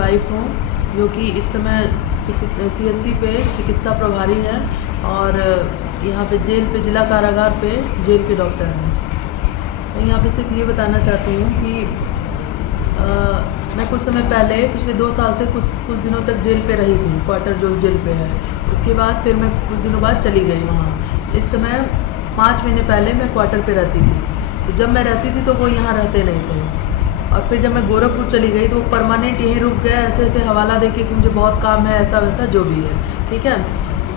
Wife हूँ, जो कि इस समय CSC पे चिकित्सा प्रभारी हैं और यहाँ पे जेल पे, जिला कारागार पे जेल के डॉक्टर हैं। मैं यहाँ पे सिर्फ ये बताना चाहती हूँ कि मैं कुछ समय पहले पिछले 2 साल से कुछ दिनों तक जेल पे रही थी, क्वार्टर जो जेल पे है। उसके बाद फिर मैं कुछ दिनों बाद चली गई वहाँ। इस समय 5 महीने पहले मैं क्वार्टर पे रहती थी। तो जब मैं रहती थी तो वो यहाँ रहते नहीं थे, और फिर जब मैं गोरखपुर चली गई तो वो परमानेंट यहीं रुक गया, ऐसे हवाला देके कि मुझे बहुत काम है, ऐसा वैसा जो भी है, ठीक है।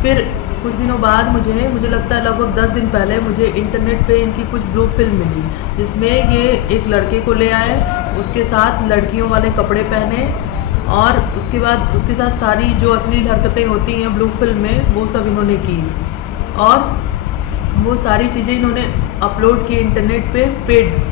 फिर कुछ दिनों बाद मुझे लगता है लगभग 10 दिन पहले मुझे इंटरनेट पे इनकी कुछ ब्लू फिल्म मिली, जिसमें ये एक लड़के को ले आए, उसके साथ लड़कियों वाले कपड़े पहने, और उसके बाद उसके साथ सारी जो अश्लील हरकतें होती हैं ब्लू फिल्म में वो सब इन्होंने की, और वो सारी चीज़ें इन्होंने अपलोड की इंटरनेट पे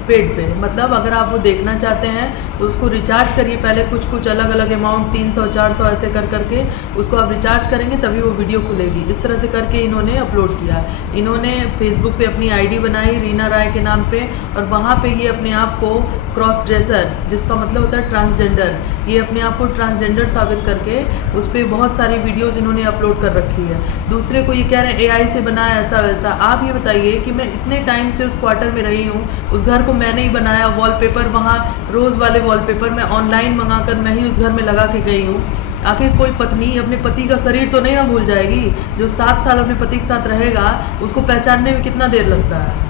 पेड पे। मतलब अगर आप वो देखना चाहते हैं तो उसको रिचार्ज करिए, पहले कुछ अलग अलग अमाउंट 300-400 ऐसे करके उसको आप रिचार्ज करेंगे तभी वो वीडियो खुलेगी। इस तरह से करके इन्होंने अपलोड किया। इन्होंने फेसबुक पे अपनी आईडी बनाई रीना राय के नाम पे, और वहाँ पे ये अपने आप को क्रॉस ड्रेसर, जिसका मतलब होता है ट्रांसजेंडर, ये अपने आप को ट्रांसजेंडर साबित करके उस पर बहुत सारी वीडियोज़ इन्होंने अपलोड कर रखी है। दूसरे को ये कह रहे हैं AI से बनाया, ऐसा वैसा। आप ये बताइए कि मैं इतने टाइम से उस क्वार्टर में रही हूँ, उस घर को मैंने ही बनाया, वॉलपेपर वहाँ रोज़ वाले वॉलपेपर मैं ऑनलाइन मंगाकर मैं ही उस घर में लगा के गई हूँ। आखिर कोई पत्नी अपने पति का शरीर तो नहीं ना भूल जाएगी? जो 7 साल अपने पति के साथ रहेगा उसको पहचानने में कितना देर लगता है?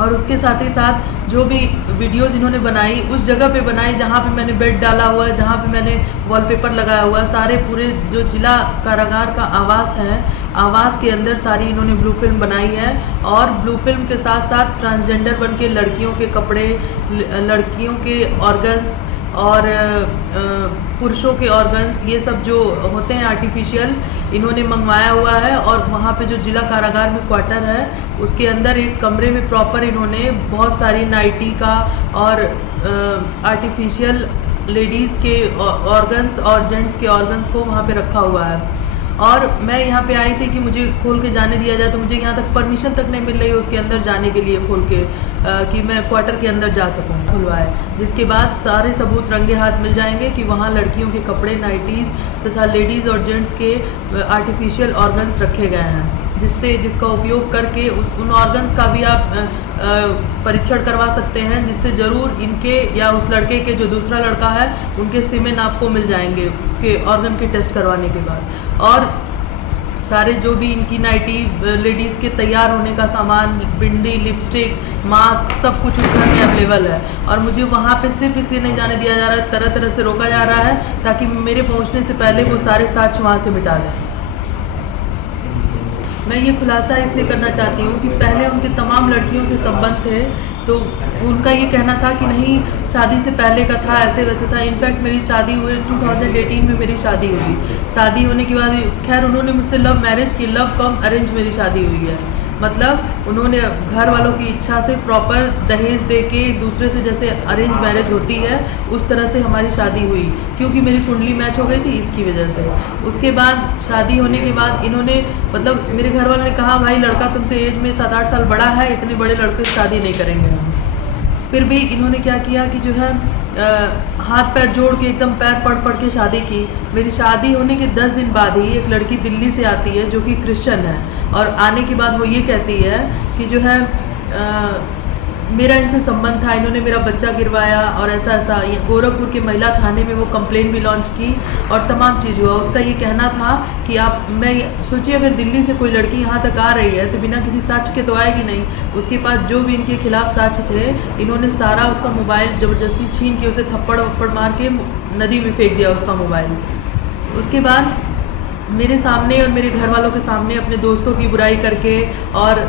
और उसके साथ ही साथ जो भी वीडियोज़ इन्होंने बनाई उस जगह पे बनाई जहाँ पे मैंने बेड डाला हुआ है, जहाँ पे मैंने वॉलपेपर लगाया हुआ है, सारे पूरे जो जिला कारागार का आवास है, आवास के अंदर सारी इन्होंने ब्लू फिल्म बनाई है। और ब्लू फिल्म के साथ साथ ट्रांसजेंडर बन के लड़कियों के कपड़े, लड़कियों के ऑर्गन्स और पुरुषों के ऑर्गन्स, ये सब जो होते हैं आर्टिफिशियल, इन्होंने मंगवाया हुआ है। और वहाँ पे जो जिला कारागार में क्वार्टर है उसके अंदर एक कमरे में प्रॉपर इन्होंने बहुत सारी नाइटी का और आर्टिफिशियल लेडीज़ के ऑर्गन्स और जेंट्स के ऑर्गन्स को वहाँ पे रखा हुआ है। और मैं यहाँ पे आई थी कि मुझे खोल के जाने दिया जाए, तो मुझे यहाँ तक परमिशन तक नहीं मिल रही है उसके अंदर जाने के लिए, खोल के कि मैं क्वार्टर के अंदर जा सकूँ खुलवाए। जिसके बाद सारे सबूत रंगे हाथ मिल जाएंगे कि वहाँ लड़कियों के कपड़े, नाइटीज़ तथा लेडीज़ और जेंट्स के आर्टिफिशियल ऑर्गन्स रखे गए हैं, जिसका उपयोग करके उन ऑर्गन्स का भी आप परीक्षण करवा सकते हैं, जिससे ज़रूर इनके या उस लड़के के जो दूसरा लड़का है उनके सीमेन आपको मिल जाएंगे उसके ऑर्गन के टेस्ट करवाने के बाद। और सारे जो भी इनकी नाइटी, लेडीज़ के तैयार होने का सामान, बिंदी, लिपस्टिक, मास्क, सब कुछ उस घर में अवेलेबल है। और मुझे वहाँ पे सिर्फ इसलिए नहीं जाने दिया जा रहा है, तरह तरह से रोका जा रहा है ताकि मेरे पहुँचने से पहले वो सारे साक्ष्य वहाँ से मिटा दें। मैं ये खुलासा इसलिए करना चाहती हूँ कि पहले उनके तमाम लड़कियों से संबंध थे, तो उनका ये कहना था कि नहीं शादी से पहले का था, ऐसे वैसे था। इनफैक्ट मेरी शादी हुई 2018 में, मेरी शादी हुई। शादी होने के बाद खैर उन्होंने मुझसे लव मैरिज की, लव कम अरेंज मेरी शादी हुई है। मतलब उन्होंने घर वालों की इच्छा से प्रॉपर दहेज दे के एक दूसरे से, जैसे अरेंज मैरिज होती है उस तरह से हमारी शादी हुई, क्योंकि मेरी कुंडली मैच हो गई थी इसकी वजह से। उसके बाद शादी होने के बाद इन्होंने, मतलब मेरे घर वालों ने कहा भाई लड़का तुमसे एज में 7-8 साल बड़ा है, इतने बड़े लड़के से शादी नहीं करेंगे हम। फिर भी इन्होंने क्या किया कि जो है हाथ पैर जोड़ के एकदम पैर पड़ के शादी की। मेरी शादी होने के 10 दिन बाद ही एक लड़की दिल्ली से आती है जो कि क्रिश्चियन है, और आने के बाद वो ये कहती है कि जो है मेरा इनसे संबंध था, इन्होंने मेरा बच्चा गिरवाया और ऐसा ऐसा। गोरखपुर के महिला थाने में वो कंप्लेन भी लॉन्च की और तमाम चीज़ हुआ। उसका ये कहना था कि मैं सोचिए अगर दिल्ली से कोई लड़की यहाँ तक आ रही है तो बिना किसी साक्ष्य के तो आएगी नहीं। उसके पास जो भी इनके खिलाफ साक्ष्य थे, इन्होंने सारा उसका मोबाइल ज़बरदस्ती छीन के उसे थप्पड़ वप्पड़ मार के नदी में फेंक दिया उसका मोबाइल। उसके बाद मेरे सामने और मेरे घर वालों के सामने अपने दोस्तों की बुराई करके और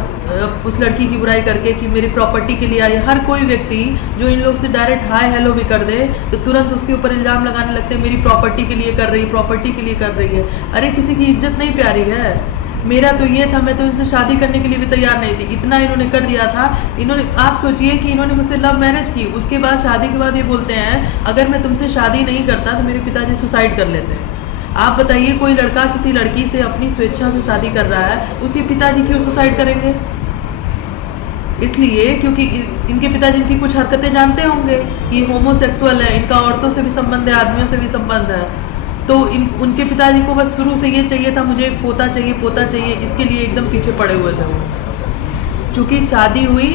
उस लड़की की बुराई करके कि मेरी प्रॉपर्टी के लिए आई। हर कोई व्यक्ति जो इन लोग से डायरेक्ट हाय हेलो भी कर दे तो तुरंत उसके ऊपर इल्ज़ाम लगाने लगते हैं मेरी प्रॉपर्टी के लिए कर रही, प्रॉपर्टी के लिए कर रही है। अरे किसी की इज्जत नहीं प्यारी है? मेरा तो ये था, मैं तो इनसे शादी करने के लिए भी तैयार नहीं थी, इतना इन्होंने कर दिया था। इन्होंने, आप सोचिए कि इन्होंने मुझसे लव मैरिज की, उसके बाद शादी के बाद ये बोलते हैं अगर मैं तुमसे शादी नहीं करता तो मेरे पिताजी सुसाइड कर लेते हैं। आप बताइए कोई लड़का किसी लड़की से अपनी स्वेच्छा से शादी कर रहा है, उसके पिताजी क्यों सुसाइड करेंगे? इसलिए क्योंकि इनके पिताजी इनकी कुछ हरकतें जानते होंगे, ये होमोसेक्सुअल है, इनका औरतों से भी संबंध है, आदमियों से भी संबंध है। तो उनके पिताजी को बस शुरू से ये चाहिए था, मुझे पोता चाहिए, पोता चाहिए, इसके लिए एकदम पीछे पड़े हुए थे वो। चूँकि शादी हुई